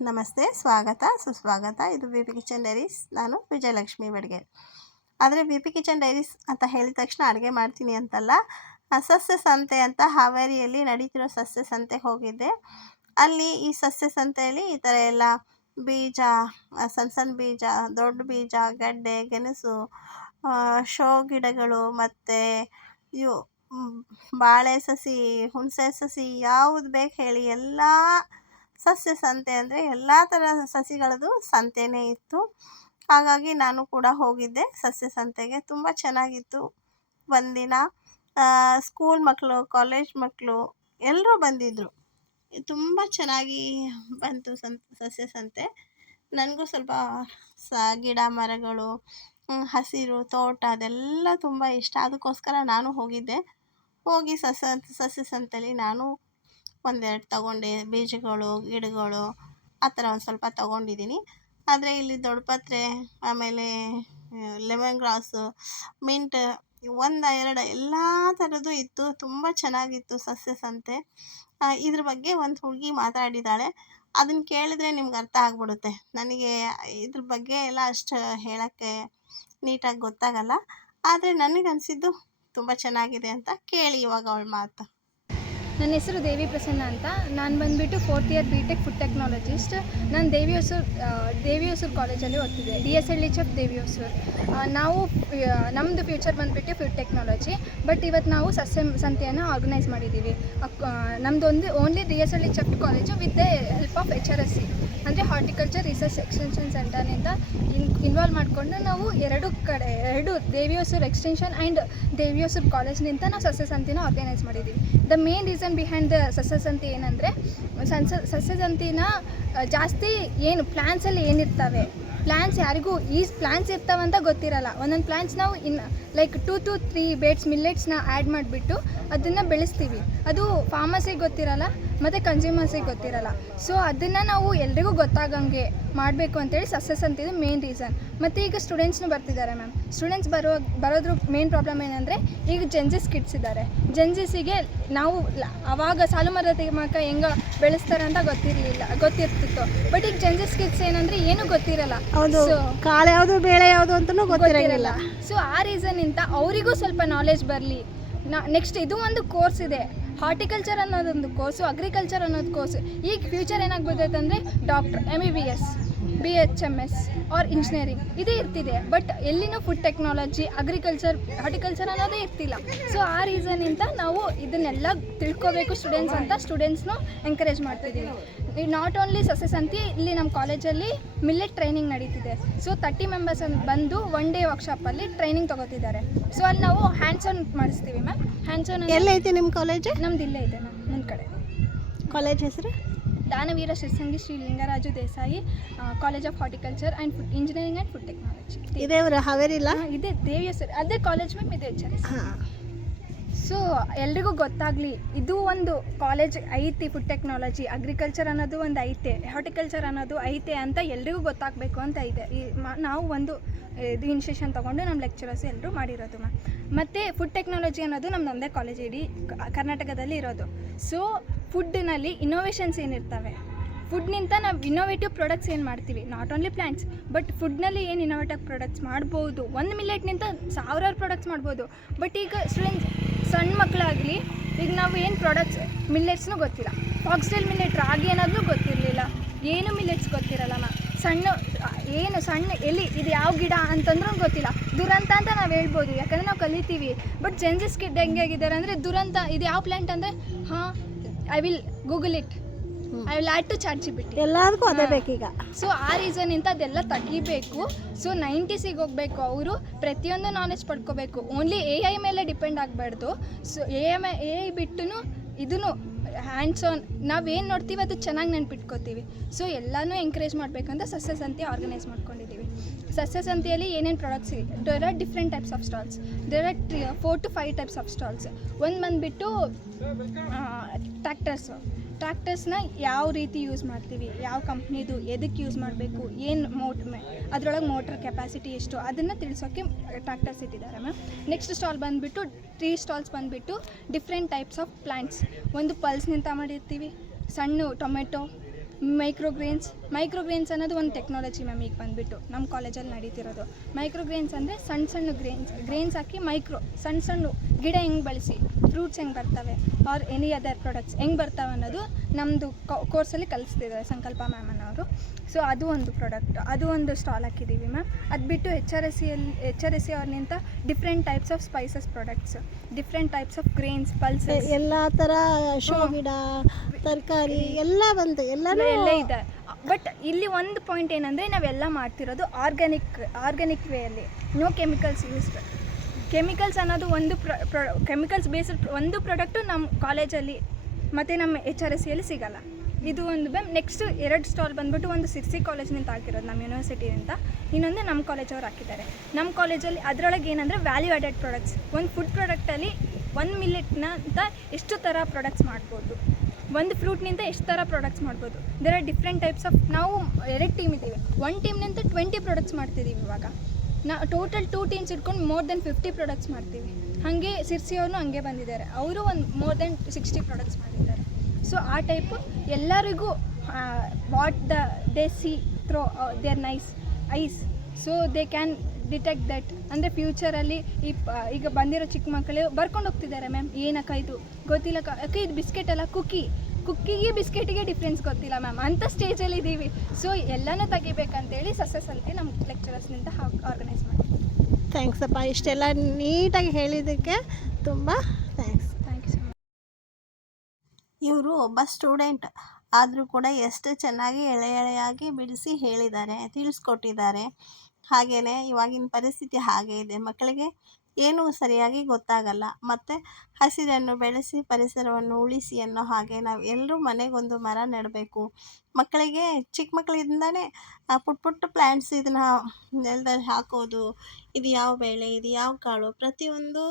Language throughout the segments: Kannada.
ನಮಸ್ತೆ, ಸ್ವಾಗತ ಸುಸ್ವಾಗತ. ಇದು ಬಿ ಪಿ ಕಿಚನ್ ಡೈರೀಸ್. ನಾನು ವಿಜಯಲಕ್ಷ್ಮಿ ಬಡ್ಗೆ. ಆದರೆ ಬಿ ಪಿ ಕಿಚನ್ ಡೈರೀಸ್ ಅಂತ ಹೇಳಿದ ತಕ್ಷಣ ಅಡುಗೆ ಮಾಡ್ತೀನಿ ಅಂತಲ್ಲ, ಸಸ್ಯ ಸಂತೆ ಅಂತ ಹಾವೇರಿಯಲ್ಲಿ ನಡೀತಿರೋ ಸಸ್ಯ ಸಂತೆಗೆ ಹೋಗಿದ್ದೆ. ಅಲ್ಲಿ ಈ ಸಸ್ಯ ಸಂತೆಯಲ್ಲಿ ಈ ಥರ ಎಲ್ಲ ಬೀಜ, ಸಣ್ಣ ಸಣ್ಣ ಬೀಜ, ದೊಡ್ಡ ಬೀಜ, ಗಡ್ಡೆ, ಗೆಣಸು, ಶೋ ಗಿಡಗಳು ಮತ್ತು ಇವು ಬಾಳೆ ಸಸಿ, ಹುಣಸೆ ಸಸಿ, ಯಾವುದು ಬೇಕು ಹೇಳಿ ಎಲ್ಲ ಸಸ್ಯ ಸಂತೆ ಅಂದರೆ ಎಲ್ಲ ಥರದ ಸಸಿಗಳದ್ದು ಸಂತೆಯೇ ಇತ್ತು. ಹಾಗಾಗಿ ನಾನು ಕೂಡ ಹೋಗಿದ್ದೆ ಸಸ್ಯ ಸಂತೆಗೆ. ತುಂಬ ಚೆನ್ನಾಗಿತ್ತು. ಒಂದಿನ ಸ್ಕೂಲ್ ಮಕ್ಕಳು, ಕಾಲೇಜ್ ಮಕ್ಕಳು ಎಲ್ಲರೂ ಬಂದಿದ್ದರು. ತುಂಬ ಚೆನ್ನಾಗಿ ಬಂತು ಸಸ್ಯ ಸಂತೆ. ನನಗೂ ಸ್ವಲ್ಪ ಗಿಡ ಮರಗಳು, ಹಸಿರು ತೋಟ ಅದೆಲ್ಲ ತುಂಬ ಇಷ್ಟ. ಅದಕ್ಕೋಸ್ಕರ ನಾನು ಹೋಗಿದ್ದೆ. ಹೋಗಿ ಸಸ್ಯ ಸಂತೆಯಲ್ಲಿ ನಾನು ಒಂದೆರಡು ತಗೊಂಡೆ. ಬೀಜಗಳು, ಗಿಡಗಳು ಆ ಥರ ಒಂದು ಸ್ವಲ್ಪ ತೊಗೊಂಡಿದ್ದೀನಿ. ಆದರೆ ಇಲ್ಲಿ ದೊಡ್ಡಪತ್ರೆ, ಆಮೇಲೆ ಲೆಮನ್ ಗ್ರಾಸು, ಮಿಂಟ್, ಎರಡು ಎಲ್ಲ ಥರದ್ದು ಇತ್ತು. ತುಂಬ ಚೆನ್ನಾಗಿತ್ತು ಸಸ್ಯ ಸಂತೆ. ಇದ್ರ ಬಗ್ಗೆ ಒಂದು ಹುಡುಗಿ ಮಾತಾಡಿದ್ದಾಳೆ. ಅದನ್ನು ಕೇಳಿದ್ರೆ ನಿಮ್ಗೆ ಅರ್ಥ ಆಗ್ಬಿಡುತ್ತೆ. ನನಗೆ ಇದ್ರ ಬಗ್ಗೆ ಎಲ್ಲ ಅಷ್ಟು ಹೇಳೋಕ್ಕೆ ನೀಟಾಗಿ ಗೊತ್ತಾಗಲ್ಲ. ಆದರೆ ನನಗನ್ಸಿದ್ದು ತುಂಬ ಚೆನ್ನಾಗಿದೆ ಅಂತ. ಕೇಳಿ ಇವಾಗ ಅವಳ ಮಾತು. ನನ್ನ ಹೆಸರು ದೇವಿ ಪ್ರಸನ್ನ ಅಂತ. ನಾನು ಬಂದುಬಿಟ್ಟು 4th year BTech food technologist. ನಾನು ದೇವಿ ಹೊಸೂರು ಕಾಲೇಜಲ್ಲಿ ಓದ್ತಿದ್ದೆ, DSLHF ದೇವಿ ಹೊಸೂರು. ನಾವು ನಮ್ಮದು ಫ್ಯೂಚರ್ ಬಂದುಬಿಟ್ಟು ಫುಡ್ ಟೆಕ್ನಾಲಜಿ. ಬಟ್ ಇವತ್ತು ನಾವು ಸಸ್ಯ ಸಂತೆಯನ್ನು ಆರ್ಗನೈಸ್ ಮಾಡಿದ್ದೀವಿ. ನಮ್ಮದು only DSLHF college with the help of HRSC ಅಂದರೆ ಹಾರ್ಟಿಕಲ್ಚರ್ ರಿಸರ್ಚ್ ಎಕ್ಸ್ಟೆನ್ಷನ್ ಸೆಂಟರ್ನಿಂದ ಇನ್ವಾಲ್ವ್ ಮಾಡಿಕೊಂಡು ನಾವು ಎರಡು ದೇವಿ ಹೊಸೂರು ಎಕ್ಸ್ಟೆನ್ಷನ್ ಆ್ಯಂಡ್ ದೇವಿ ಹೊಸೂರು ಕಾಲೇಜ್ನಿಂದ ನಾವು ಸಸ್ಯ ಸಂತೆನ ಆರ್ಗನೈಸ್ ಮಾಡಿದ್ದೀವಿ. The main reason behind the ಸಸ್ಯ ಸಂತೆ ಏನಂದರೆ, ಸಸ್ಯ ಸಂತೆನ ಜಾಸ್ತಿ ಏನು ಪ್ಲ್ಯಾನ್ಸಲ್ಲಿ ಏನಿರ್ತವೆ, ಪ್ಲ್ಯಾನ್ಸ್ ಯಾರಿಗೂ ಈ ಪ್ಲ್ಯಾನ್ಸ್ ಇರ್ತಾವಂತ ಗೊತ್ತಿರಲ್ಲ. ಒಂದೊಂದು ಪ್ಲ್ಯಾನ್ಸ್ ನಾವು ಲೈಕ್ 2 to 3 ಬೇಡ್ಸ್ ಮಿಲ್ಲೆಟ್ಸ್ನ ಆ್ಯಡ್ ಮಾಡಿಬಿಟ್ಟು ಅದನ್ನು ಬೆಳೆಸ್ತೀವಿ. ಅದು ಫಾರ್ಮರ್ಸಿಗೆ ಗೊತ್ತಿರಲ್ಲ ಮತ್ತು ಕನ್ಸ್ಯೂಮರ್ಸಿಗೆ ಗೊತ್ತಿರಲ್ಲ. ಸೊ ಅದನ್ನು ನಾವು ಎಲ್ರಿಗೂ ಗೊತ್ತಾಗಂಗೆ ಮಾಡಬೇಕು ಅಂತೇಳಿ ಸಸ್ಯ ಸಂತೆದು ಮೇನ್ ರೀಸನ್. ಮತ್ತು ಈಗ ಸ್ಟೂಡೆಂಟ್ಸ್ನೂ ಬರ್ತಿದ್ದಾರೆ ಮ್ಯಾಮ್. ಸ್ಟೂಡೆಂಟ್ಸ್ ಬರೋದ್ರ ಮೇನ್ ಪ್ರಾಬ್ಲಮ್ ಏನಂದರೆ, ಈಗ ಜೆನ್ಸಿಸ್ ಕಿಡ್ಸ್ ಇದ್ದಾರೆ. ಜೆನ್ಸಿಸಿಗೆ ನಾವು ಆವಾಗ ಸಾಲು ಮರದ ತಿಮ್ಮಕ್ಕ ಹೆಂಗೆ ಬೆಳೆಸ್ತಾರೆ ಅಂತ ಗೊತ್ತಿರ್ತಿತ್ತು. ಬಟ್ ಈಗ ಜೆನ್ಸಿಸ್ ಕಿಡ್ಸ್ ಏನಂದರೆ ಏನೂ ಗೊತ್ತಿರಲ್ಲ. ಸೊ ಕಾಳು ಯಾವುದು, ಬೇಳೆ ಯಾವುದು ಅಂತಲೂ ಗೊತ್ತಿರಲ್ಲ. ಸೊ ಆ ರೀಸನ್ನಿಂದ ಅವರಿಗೂ ಸ್ವಲ್ಪ ನಾಲೆಜ್ ಬರಲಿ. ನೆಕ್ಸ್ಟ್ ಇದು ಒಂದು ಕೋರ್ಸ್ ಇದೆ, ಹಾರ್ಟಿಕಲ್ಚರ್ ಅನ್ನೋದೊಂದು ಕೋರ್ಸು, ಅಗ್ರಿಕಲ್ಚರ್ ಅನ್ನೋದು ಕೋರ್ಸು. ಈಗ ಫ್ಯೂಚರ್ ಏನಾಗ್ಬಿಡ್ತೈತೆ ಅಂದರೆ doctor, MBBS, BHMS or engineering ಇದೇ ಇರ್ತಿದೆ. ಬಟ್ ಎಲ್ಲಿನೂ ಫುಡ್ ಟೆಕ್ನಾಲಜಿ, ಅಗ್ರಿಕಲ್ಚರ್, ಹಾರ್ಟಿಕಲ್ಚರ್ ಅನ್ನೋದೇ ಇರ್ತಿಲ್ಲ. ಸೊ ಆ ರೀಸನ್ನಿಂದ ನಾವು ಇದನ್ನೆಲ್ಲ ತಿಳ್ಕೊಬೇಕು ಸ್ಟೂಡೆಂಟ್ಸ್ ಅಂತ ಸ್ಟೂಡೆಂಟ್ಸ್ನು ಎಂಕರೇಜ್ ಮಾಡ್ತಿದ್ದೀವಿ. ನಾಟ್ ಓನ್ಲಿ ಸಸ್ಯ ಸಂತೆ, ಇಲ್ಲಿ ನಮ್ಮ ಕಾಲೇಜಲ್ಲಿ ಮಿಲ್ಲೆಟ್ ಟ್ರೈನಿಂಗ್ ನಡೀತಿದೆ. ಸೊ 30 ಮೆಂಬರ್ಸ್ ಬಂದು 1 day ವರ್ಕ್ಶಾಪಲ್ಲಿ ಟ್ರೈನಿಂಗ್ ತೊಗೋತಿದ್ದಾರೆ. ಸೊ ಅಲ್ಲಿ ನಾವು ಹ್ಯಾಂಡ್ಸ್ ಆನ್ ಮಾಡಿಸ್ತೀವಿ ಮ್ಯಾಮ್. ಹ್ಯಾಂಡ್ಸ್ ಆನ್ ಎಲ್ಲೈತೆ ನಿಮ್ಮ ಕಾಲೇಜ್? ನಮ್ದು ಇಲ್ಲೇ ಇದೆ ಮ್ಯಾಮ್, ನನ್ನ ಕಡೆ. ಕಾಲೇಜ್ ಹೆಸರು? Danaveera Shirsangi Shri Lingaraju Desai college of horticulture and food engineering and food technology. ಇದೇ ಊರು ಹಾವೇರಿ ಇಲ್ಲ? ಇದೇ ದೇವಿ ಹೆಸರು, ಅದೇ ಕಾಲೇಜ್ ಮ್ಯಾಮ್, ಇದೆ HRS. ಸೊ ಎಲ್ರಿಗೂ ಗೊತ್ತಾಗಲಿ, ಇದು ಒಂದು ಕಾಲೇಜ್ ಐತಿ, ಫುಡ್ ಟೆಕ್ನಾಲಜಿ, ಅಗ್ರಿಕಲ್ಚರ್ ಅನ್ನೋದು ಒಂದು ಐತೆ, ಹಾರ್ಟಿಕಲ್ಚರ್ ಅನ್ನೋದು ಐತೆ ಅಂತ ಎಲ್ರಿಗೂ ಗೊತ್ತಾಗಬೇಕು ಅಂತ ಇದೆ. ನಾವು ಒಂದು ಇದು ಇನಿಷಿಯೇಷನ್ ತೊಗೊಂಡು ನಮ್ಮ ಲೆಕ್ಚರರ್ಸ್ ಎಲ್ಲರೂ ಮಾಡಿರೋದು ಮ್ಯಾಮ್. ಮತ್ತು ಫುಡ್ ಟೆಕ್ನಾಲಜಿ ಅನ್ನೋದು ನಮ್ಮದು ಒಂದೇ ಕಾಲೇಜ್ ಇಡೀ ಕರ್ನಾಟಕದಲ್ಲಿ ಇರೋದು. ಸೊ ಫುಡ್ಡಿನಲ್ಲಿ ಇನ್ನೋವೇಷನ್ಸ್ ಏನಿರ್ತವೆ, ಫುಡ್ನಿಂದ ನಾವು ಇನ್ನೋವೇಟಿವ್ ಪ್ರಾಡಕ್ಟ್ಸ್ ಏನು ಮಾಡ್ತೀವಿ, ನಾಟ್ ಓನ್ಲಿ ಪ್ಲ್ಯಾಂಟ್ಸ್ ಬಟ್ ಫುಡ್ನಲ್ಲಿ ಏನು ಇನ್ನೋವೇಟಿವ್ ಪ್ರಾಡಕ್ಟ್ಸ್ ಮಾಡ್ಬೋದು. ಒಂದು ಮಿಲ್ಲೆಟ್ನಿಂದ 1000 ಪ್ರಾಡಕ್ಟ್ಸ್ ಮಾಡ್ಬೋದು. ಬಟ್ ಈಗ ಸ್ಟೂಡೆಂಟ್ಸ್, ಸಣ್ಣ ಮಕ್ಕಳಾಗಲಿ, ಈಗ ನಾವು ಏನು ಪ್ರಾಡಕ್ಟ್ಸ್ ಮಿಲ್ಲೆಟ್ಸ್ನೂ ಗೊತ್ತಿಲ್ಲ. ಫಾಕ್ಸ್ಟೈಲ್ ಮಿಲ್ಲೆಟ್, ರಾಗಿ ಅನ್ನೋದು ಗೊತ್ತಿರಲಿಲ್ಲ. ಏನು ಮಿಲ್ಲೆಟ್ಸ್ ಗೊತ್ತಿರಲ್ಲ ಮ್ಯಾಮ್. ಸಣ್ಣ ಎಲೆ ಇದು ಯಾವ ಗಿಡ ಅಂತಂದ್ರೂ ಗೊತ್ತಿಲ್ಲ. ದುರಂತ ಅಂತ ನಾವು ಹೇಳ್ಬೋದು, ಯಾಕಂದರೆ ನಾವು ಕಲಿತೀವಿ. ಬಟ್ ಜೆನ್ಸಿಸ್ ಕಿಡ್ ಹೆಂಗಾಗಿದ್ದಾರೆ ಅಂದರೆ, ದುರಂತ ಇದು ಯಾವ ಪ್ಲ್ಯಾಂಟ್ ಅಂದರೆ, I will Google it, I will add to ChatGPT. ಎಲ್ಲದಕ್ಕೂ ಅದೇ ಬೇಕೀಗ. ಸೊ ಆ ರೀಸನ್ನಿಂದ ಅದೆಲ್ಲ ತೆಗಿಬೇಕು. ಸೊ 90s ಹೋಗಬೇಕು. ಅವರು ಪ್ರತಿಯೊಂದು ನಾಲೆಜ್ ಪಡ್ಕೋಬೇಕು. ಓನ್ಲಿ AI ಮೇಲೆ ಡಿಪೆಂಡ್ ಆಗಬಾರ್ದು. ಸೊ AI ಬಿಟ್ಟು ಇದನ್ನು ಹ್ಯಾಂಡ್ಸ್ ಆನ್ ನಾವೇನು ನೋಡ್ತೀವಿ ಅದು ಚೆನ್ನಾಗಿ ನೆನ್ಪಿಟ್ಕೋತೀವಿ. ಸೊ ಎಲ್ಲನೂ ಎಂಕರೇಜ್ ಮಾಡಬೇಕಂತ ಸಸ್ಯ ಸಂತೆ ಆರ್ಗನೈಸ್ ಮಾಡ್ಕೊಂಡಿದ್ದೀವಿ. ಸಸ್ಯ ಸಂತೆಯಲ್ಲಿ ಏನೇನು ಪ್ರಾಡಕ್ಟ್ಸ್ ಇದೆ, there are different types of stalls. There are 4 to 5 types of stalls. ಒಂದು ಬಂದುಬಿಟ್ಟು ಟ್ರ್ಯಾಕ್ಟರ್ಸ್ನ ಯಾವ ರೀತಿ ಯೂಸ್ ಮಾಡ್ತೀವಿ, ಯಾವ ಕಂಪ್ನಿದು, ಎದಕ್ಕೆ ಯೂಸ್ ಮಾಡಬೇಕು, ಏನು ಅದರೊಳಗೆ ಮೋಟ್ರ್ ಕೆಪಾಸಿಟಿ ಎಷ್ಟು, ಅದನ್ನು ತಿಳಿಸೋಕ್ಕೆ ಟ್ರ್ಯಾಕ್ಟರ್ಸ್ ಇಟ್ಟಿದ್ದಾರೆ ಮ್ಯಾಮ್. ನೆಕ್ಸ್ಟ್ ಸ್ಟಾಲ್ ಬಂದುಬಿಟ್ಟು 3 ಸ್ಟಾಲ್ಸ್ ಬಂದುಬಿಟ್ಟು ಡಿಫ್ರೆಂಟ್ ಟೈಪ್ಸ್ ಆಫ್ ಪ್ಲ್ಯಾಂಟ್ಸ್. ಒಂದು ಪಲ್ಸ್ನಿಂದ ಮಾಡಿರ್ತೀವಿ, ಸಣ್ಣ ಟೊಮೆಟೊ, ಮೈಕ್ರೋಗ್ರೇನ್ಸ್ ಅನ್ನೋದು ಒಂದು ಟೆಕ್ನಾಲಜಿ ಮ್ಯಾಮ್. ಈಗ ಬಂದುಬಿಟ್ಟು ನಮ್ಮ ಕಾಲೇಜಲ್ಲಿ ನಡೀತಿರೋದು ಮೈಕ್ರೋಗ್ರೇನ್ಸ್ ಅಂದರೆ ಸಣ್ಣ ಗ್ರೇನ್ಸ್ ಹಾಕಿ ಸಣ್ಣ ಗಿಡ ಹೆಂಗೆ ಬಳಸಿ ಫ್ರೂಟ್ಸ್ ಹೆಂಗೆ ಬರ್ತವೆ ಆರ್ ಎನಿ ಅದರ್ ಪ್ರಾಡಕ್ಟ್ಸ್ ಹೆಂಗೆ ಬರ್ತವೆ ಅನ್ನೋದು ನಮ್ಮದು ಕೋರ್ಸಲ್ಲಿ ಕಲಿಸ್ತಿದ್ದಾರೆ ಸಂಕಲ್ಪ ಮ್ಯಾಮ್ ಅನ್ನೋರು. ಸೊ ಅದು ಒಂದು ಪ್ರಾಡಕ್ಟ್, ಅದು ಒಂದು ಸ್ಟಾಲ್ ಹಾಕಿದ್ದೀವಿ ಮ್ಯಾಮ್. ಅದು ಬಿಟ್ಟು HRSE ಅವ್ರನಿಂದ different types of spices products, different types of grains, pulses, ಎಲ್ಲ ಥರ ಶೋ ಗಿಡ, ತರಕಾರಿ ಎಲ್ಲ ಬಂತು, ಎಲ್ಲನೂ ಎಲ್ಲ ಇದೆ. ಬಟ್ ಇಲ್ಲಿ ಒಂದು ಪಾಯಿಂಟ್ ಏನಂದರೆ ನಾವೆಲ್ಲ ಮಾಡ್ತಿರೋದು ಆರ್ಗ್ಯಾನಿಕ್ ವೇಯಲ್ಲಿ, ನೋ ಕೆಮಿಕಲ್ಸ್ ಯೂಸ್ಡ್. ಕೆಮಿಕಲ್ಸ್ ಅನ್ನೋದು ಕೆಮಿಕಲ್ಸ್ ಬೇಸ್ಡ್ ಒಂದು ಪ್ರಾಡಕ್ಟು ನಮ್ಮ ಕಾಲೇಜಲ್ಲಿ ಮತ್ತು ನಮ್ಮ HRSEಯಲ್ಲಿ ಸಿಗಲ್ಲ. ಇದು ಒಂದು ಮ್ಯಾಮ್. ನೆಕ್ಸ್ಟ್ 2 ಸ್ಟಾಲ್ ಬಂದ್ಬಿಟ್ಟು ಒಂದು ಸಿರ್ಸಿ ಕಾಲೇಜ್ನಿಂದ ಹಾಕಿರೋದು ನಮ್ಮ ಯೂನಿವರ್ಸಿಟಿಯಿಂದ, ಇನ್ನೊಂದು ನಮ್ಮ ಕಾಲೇಜವ್ರು ಹಾಕಿದ್ದಾರೆ. ನಮ್ಮ ಕಾಲೇಜಲ್ಲಿ ಅದರೊಳಗೆ ಏನಂದರೆ ವ್ಯಾಲ್ಯೂ ಆ್ಯಡೆಡ್ ಪ್ರಾಡಕ್ಟ್ಸ್. ಒಂದು ಫುಡ್ ಪ್ರಾಡಕ್ಟಲ್ಲಿ 1 ಮಿಲ್ಲೆಟ್ನಿಂದ ಎಷ್ಟು ಥರ ಪ್ರಾಡಕ್ಟ್ಸ್ ಮಾಡ್ಬೋದು, ಒಂದು ಫ್ರೂಟ್ನಿಂದ ಎಷ್ಟು ಥರ ಪ್ರಾಡಕ್ಟ್ಸ್ ಮಾಡ್ಬೋದು. There are different types of. ನಾವು 2 ಟೀಮ್ ಇದ್ದೀವಿ, 1 ಟೀಮ್ನಿಂದ 20 ಪ್ರಾಡಕ್ಟ್ಸ್ ಮಾಡ್ತಿದ್ದೀವಿ ಇವಾಗ. ಟೋಟಲ್ 2 ಟೀಮ್ಸ್ ಇಟ್ಕೊಂಡು ಮೋರ್ ದೆನ್ 50 ಪ್ರಾಡಕ್ಟ್ಸ್ ಮಾಡ್ತೀವಿ. ಹಾಗೆ ಸಿರ್ಸಿಯವ್ರನ್ನೂ ಹಂಗೆ ಬಂದಿದ್ದಾರೆ, ಅವರು ಒಂದು ಮೋರ್ ದೆನ್ 60 ಪ್ರಾಡಕ್ಟ್ಸ್ ಮಾಡಿದ್ದಾರೆ. ಸೊ ಆ ಟೈಪು ಎಲ್ಲರಿಗೂ what they see through their nice eyes, so they can detect that. ಅಂದರೆ ಫ್ಯೂಚರಲ್ಲಿ ಈಗ ಬಂದಿರೋ ಚಿಕ್ಕ ಮಕ್ಕಳು ಬರ್ಕೊಂಡು ಹೋಗ್ತಿದ್ದಾರೆ ಮ್ಯಾಮ್, ಏನಕ್ಕ ಇದು ಗೊತ್ತಿಲ್ಲ ಅಕ್ಕ, ಇದು ಬಿಸ್ಕೆಟ್ ಅಲ್ಲ, ಕುಕ್ಕಿಗೆ ಬಿಸ್ಕೆಟಿಗೆ ಡಿಫ್ರೆನ್ಸ್ ಗೊತ್ತಿಲ್ಲ ಮ್ಯಾಮ್, ಅಂಥ ಸ್ಟೇಜಲ್ಲಿ ಇದ್ದೀವಿ. ಸೊ ಎಲ್ಲನೂ ತೆಗಿಬೇಕಂತೇಳಿ ಸಕ್ಸಸ್ಸಲ್ಲಿ ನಮ್ಮ ಲೆಕ್ಚರರ್ಸ್ನಿಂದ ಆರ್ಗನೈಸ್ ಮಾಡಿ. ಥ್ಯಾಂಕ್ಸ್ ಅಪ್ಪ, ಇಷ್ಟೆಲ್ಲ ನೀಟಾಗಿ ಹೇಳಿದ್ದಕ್ಕೆ ತುಂಬ thanks. Thank you so much. ಇವರು ಒಬ್ಬ ಸ್ಟೂಡೆಂಟ್ ಆದರೂ ಕೂಡ ಎಷ್ಟು ಚೆನ್ನಾಗಿ ಎಳೆಯಾಗಿ ಬಿಡಿಸಿ ಹೇಳಿದ್ದಾರೆ, ತಿಳಿಸ್ಕೊಟ್ಟಿದ್ದಾರೆ. ಹಾಗೆಯೇ ಇವಾಗಿನ ಪರಿಸ್ಥಿತಿ ಹಾಗೇ ಇದೆ, ಮಕ್ಕಳಿಗೆ ಏನೂ ಸರಿಯಾಗಿ ಗೊತ್ತಾಗಲ್ಲ. ಮತ್ತು ಹಸಿರನ್ನು ಬೆಳೆಸಿ ಪರಿಸರವನ್ನು ಉಳಿಸಿ ಅನ್ನೋ ಹಾಗೆ ನಾವು ಎಲ್ಲರೂ ಮನೆಗೊಂದು ಮರ ನೆಡಬೇಕು. ಮಕ್ಕಳಿಗೆ ಚಿಕ್ಕ ಮಕ್ಕಳಿಂದನೇ ಪುಟ್ಟ ಪ್ಲ್ಯಾಂಟ್ಸ್ ಇದನ್ನು ನೆಲದಲ್ಲಿ ಹಾಕೋದು, ಇದು ಯಾವ ಬೆಳೆ, ಇದು ಯಾವ ಕಾಳು, ಪ್ರತಿಯೊಂದು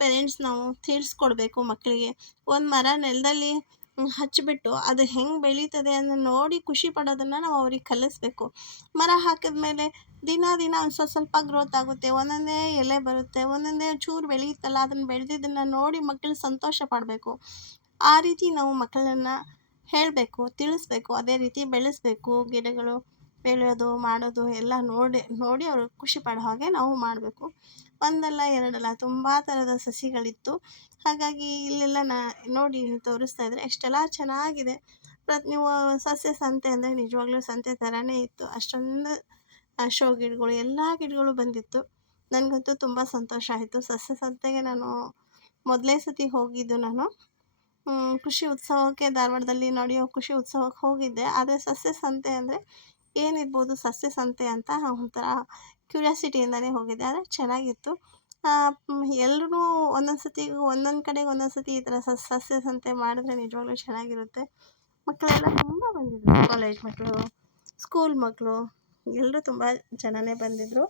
ಪೇರೆಂಟ್ಸ್ ನಾವು ತಿಳಿಸ್ಕೊಡ್ಬೇಕು ಮಕ್ಕಳಿಗೆ. ಒಂದು ಮರ ನೆಲದಲ್ಲಿ ಹಚ್ಚಿಬಿಟ್ಟು ಅದು ಹೆಂಗೆ ಬೆಳೀತದೆ ಅದನ್ನು ನೋಡಿ ಖುಷಿ ಪಡೋದನ್ನು ನಾವು ಅವ್ರಿಗೆ ಕಲಿಸ್ಬೇಕು. ಮರ ಹಾಕಿದ ಮೇಲೆ ದಿನ ಒಂದು ಸ್ವಲ್ಪ ಗ್ರೋತ್ ಆಗುತ್ತೆ, ಒಂದೊಂದೇ ಎಲೆ ಬರುತ್ತೆ, ಒಂದೊಂದೇ ಚೂರು ಬೆಳೆಯುತ್ತಲ್ಲ, ಅದನ್ನು ಬೆಳೆದಿದ್ದನ್ನು ನೋಡಿ ಮಕ್ಕಳು ಸಂತೋಷ ಪಡಬೇಕು. ಆ ರೀತಿ ನಾವು ಮಕ್ಕಳನ್ನು ಹೇಳಬೇಕು, ತಿಳಿಸ್ಬೇಕು, ಅದೇ ರೀತಿ ಬೆಳೆಸಬೇಕು. ಗಿಡಗಳು ಬೆಳೆಯೋದು ಮಾಡೋದು ಎಲ್ಲ ನೋಡಿ ಅವರು ಖುಷಿ ಪಡೋ ಹಾಗೆ ನಾವು ಮಾಡಬೇಕು. ಒಂದಲ್ಲ ಎರಡಲ್ಲ ತುಂಬ ಥರದ ಸಸಿಗಳಿತ್ತು. ಹಾಗಾಗಿ ಇಲ್ಲೆಲ್ಲ ನೋಡಿ ತೋರಿಸ್ತಾ ಇದ್ದರೆ ಎಷ್ಟೆಲ್ಲ ಚೆನ್ನಾಗಿದೆ. ನೀವು ಸಸ್ಯ ಸಂತೆ ಅಂದರೆ ನಿಜವಾಗ್ಲೂ ಸಂತೆ ಥರನೇ ಇತ್ತು. ಅಷ್ಟೊಂದು ಶೋ ಗಿಡಗಳು, ಎಲ್ಲ ಗಿಡಗಳು ಬಂದಿತ್ತು. ನನಗಂತೂ ತುಂಬ ಸಂತೋಷ ಆಯಿತು. ಸಸ್ಯ ಸಂತೆಗೆ ನಾನು ಮೊದಲೇ ಸತಿ ಹೋಗಿದ್ದು. ನಾನು ಕೃಷಿ ಉತ್ಸವಕ್ಕೆ ಧಾರವಾಡದಲ್ಲಿ ನಡೆಯೋ ಕೃಷಿ ಉತ್ಸವಕ್ಕೆ ಹೋಗಿದ್ದೆ. ಆದರೆ ಸಸ್ಯ ಸಂತೆ ಅಂದರೆ ಏನಿರ್ಬೋದು ಸಸ್ಯ ಸಂತೆ ಅಂತ ಒಂಥರ ಕ್ಯೂರಿಯಾಸಿಟಿಯಿಂದಲೇ ಹೋಗಿದ್ದೆ. ಆದರೆ ಚೆನ್ನಾಗಿತ್ತು. ಎಲ್ಲರೂ ಒಂದೊಂದು ಕಡೆಗೆ ಒಂದೊಂದು ಸತಿ ಈ ಥರ ಸಸ್ಯ ಸಂತೆ ಮಾಡಿದ್ರೆ ನಿಜವಾಗ್ಲೂ ಚೆನ್ನಾಗಿರುತ್ತೆ. ಮಕ್ಕಳೆಲ್ಲ ತುಂಬ ಬಂದಿದ್ದರು, ಕಾಲೇಜ್ ಮಕ್ಕಳು, ಸ್ಕೂಲ್ ಮಕ್ಕಳು ಎಲ್ಲರೂ ತುಂಬ ಜನನೇ ಬಂದಿದ್ದರು.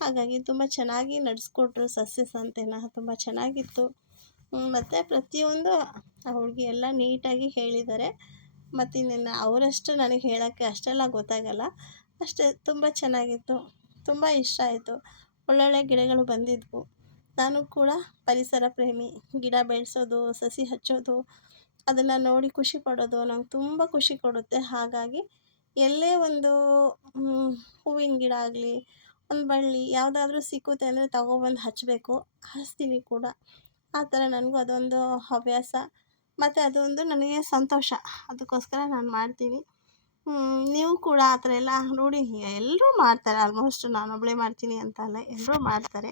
ಹಾಗಾಗಿ ತುಂಬ ಚೆನ್ನಾಗಿ ನಡೆಸ್ಕೊಟ್ರು ಸಸ್ಯ ಸಂತೆನ, ತುಂಬ ಚೆನ್ನಾಗಿತ್ತು. ಮತ್ತು ಪ್ರತಿಯೊಂದು ಆ ಹುಡುಗಿ ಎಲ್ಲ ನೀಟಾಗಿ ಹೇಳಿದ್ದಾರೆ. ಮತ್ತು ಇನ್ನೇನು ಅವರಷ್ಟು ನನಗೆ ಹೇಳೋಕ್ಕೆ ಅಷ್ಟೆಲ್ಲ ಗೊತ್ತಾಗಲ್ಲ, ಅಷ್ಟೇ ತುಂಬ ಚೆನ್ನಾಗಿತ್ತು, ತುಂಬ ಇಷ್ಟ ಆಯಿತು. ಒಳ್ಳೊಳ್ಳೆ ಗಿಡಗಳು ಬಂದಿದ್ವು. ನಾನು ಕೂಡ ಪರಿಸರ ಪ್ರೇಮಿ, ಗಿಡ ಬೆಳೆಸೋದು, ಸಸಿ ಹಚ್ಚೋದು, ಅದನ್ನು ನೋಡಿ ಖುಷಿ ಪಡೋದು ನಂಗೆ ತುಂಬ ಖುಷಿ ಕೊಡುತ್ತೆ. ಹಾಗಾಗಿ ಎಲ್ಲೇ ಒಂದು ಹೂವಿನ ಗಿಡ ಆಗಲಿ, ಒಂದು ಬಳ್ಳಿ ಯಾವುದಾದ್ರೂ ಸಿಕ್ಕುತ್ತೆ ಅಂದರೆ ತಗೊಬಂದು ಹಚ್ತೀನಿ ಕೂಡ. ಆ ಥರ ನನಗೂ ಅದೊಂದು ಹವ್ಯಾಸ, ಮತ್ತು ಅದೊಂದು ನನಗೆ ಸಂತೋಷ. ಅದಕ್ಕೋಸ್ಕರ ನಾನು ಮಾಡ್ತೀನಿ. ನೀವು ಕೂಡ ಆ ಥರ ಎಲ್ಲ ನೋಡಿ. ಎಲ್ಲರೂ ಮಾಡ್ತಾರೆ, ಆಲ್ಮೋಸ್ಟ್ ನಾನೊಬ್ಬಳೇ ಮಾಡ್ತೀನಿ ಅಂತಲ್ಲ, ಎಲ್ಲರೂ ಮಾಡ್ತಾರೆ.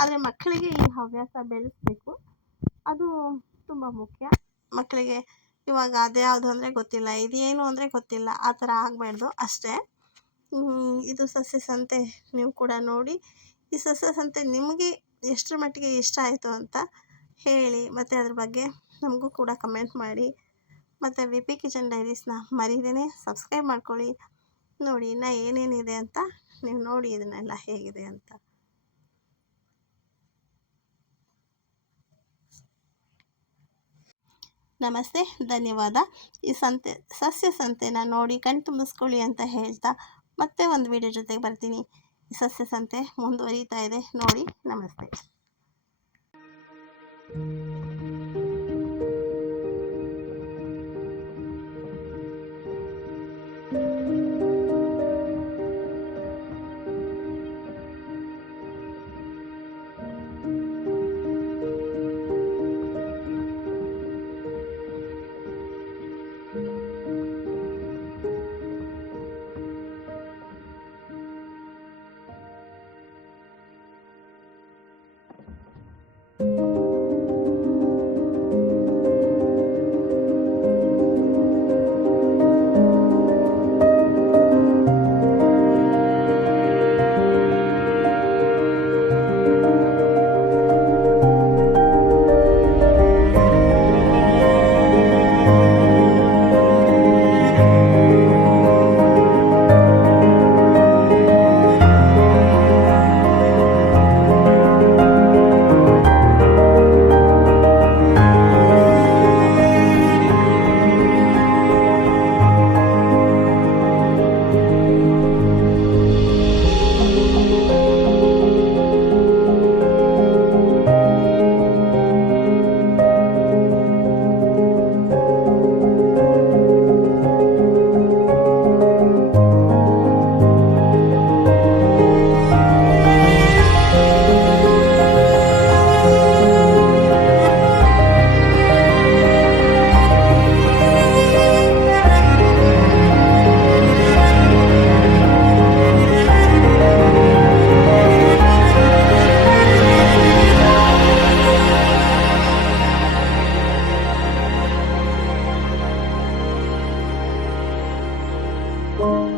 ಆದರೆ ಮಕ್ಕಳಿಗೆ ಈ ಹವ್ಯಾಸ ಬೆಳೆಸಬೇಕು, ಅದು ತುಂಬ ಮುಖ್ಯ. ಮಕ್ಕಳಿಗೆ ಇವಾಗ ಅದ್ಯಾವುದು ಅಂದರೆ ಗೊತ್ತಿಲ್ಲ, ಇದೇನು ಅಂದರೆ ಗೊತ್ತಿಲ್ಲ, ಆ ಥರ ಆಗಬಾರ್ದು ಅಷ್ಟೇ. ಇದು ಸಸ್ಯ ಸಂತೆ ನೀವು ಕೂಡ ನೋಡಿ. ಈ ಸಸ್ಯ ಸಂತೆ ನಿಮಗೆ ಎಷ್ಟರ ಮಟ್ಟಿಗೆ ಇಷ್ಟ ಆಯಿತು ಅಂತ ಹೇಳಿ, ಮತ್ತು ಅದ್ರ ಬಗ್ಗೆ ನಮಗೂ ಕೂಡ ಕಮೆಂಟ್ ಮಾಡಿ. ಮತ್ತು ವಿ ಪಿ ಕಿಚನ್ ಡೈರೀಸ್ನ ಮರೀದೇ ಸಬ್ಸ್ಕ್ರೈಬ್ ಮಾಡ್ಕೊಳ್ಳಿ. ನೋಡಿ ಇನ್ನು ಏನೇನಿದೆ ಅಂತ ನೀವು ನೋಡಿ, ಇದನ್ನೆಲ್ಲ ಹೇಗಿದೆ ಅಂತ. ನಮಸ್ತೆ, ಧನ್ಯವಾದ. ಈ ಸಸ್ಯ ಸಂತೆನ ನೋಡಿ ಕಣ್ ತುಂಬಿಸ್ಕೊಳ್ಳಿ ಅಂತ ಹೇಳ್ತಾ ಮತ್ತೆ ಒಂದು ವಿಡಿಯೋ ಜೊತೆಗೆ ಬರ್ತೀನಿ. ಈ ಸಸ್ಯ ಸಂತೆ ಮುಂದುವರಿತಾ ಇದೆ, ನೋಡಿ. ನಮಸ್ತೆ. ಬಾಯ್.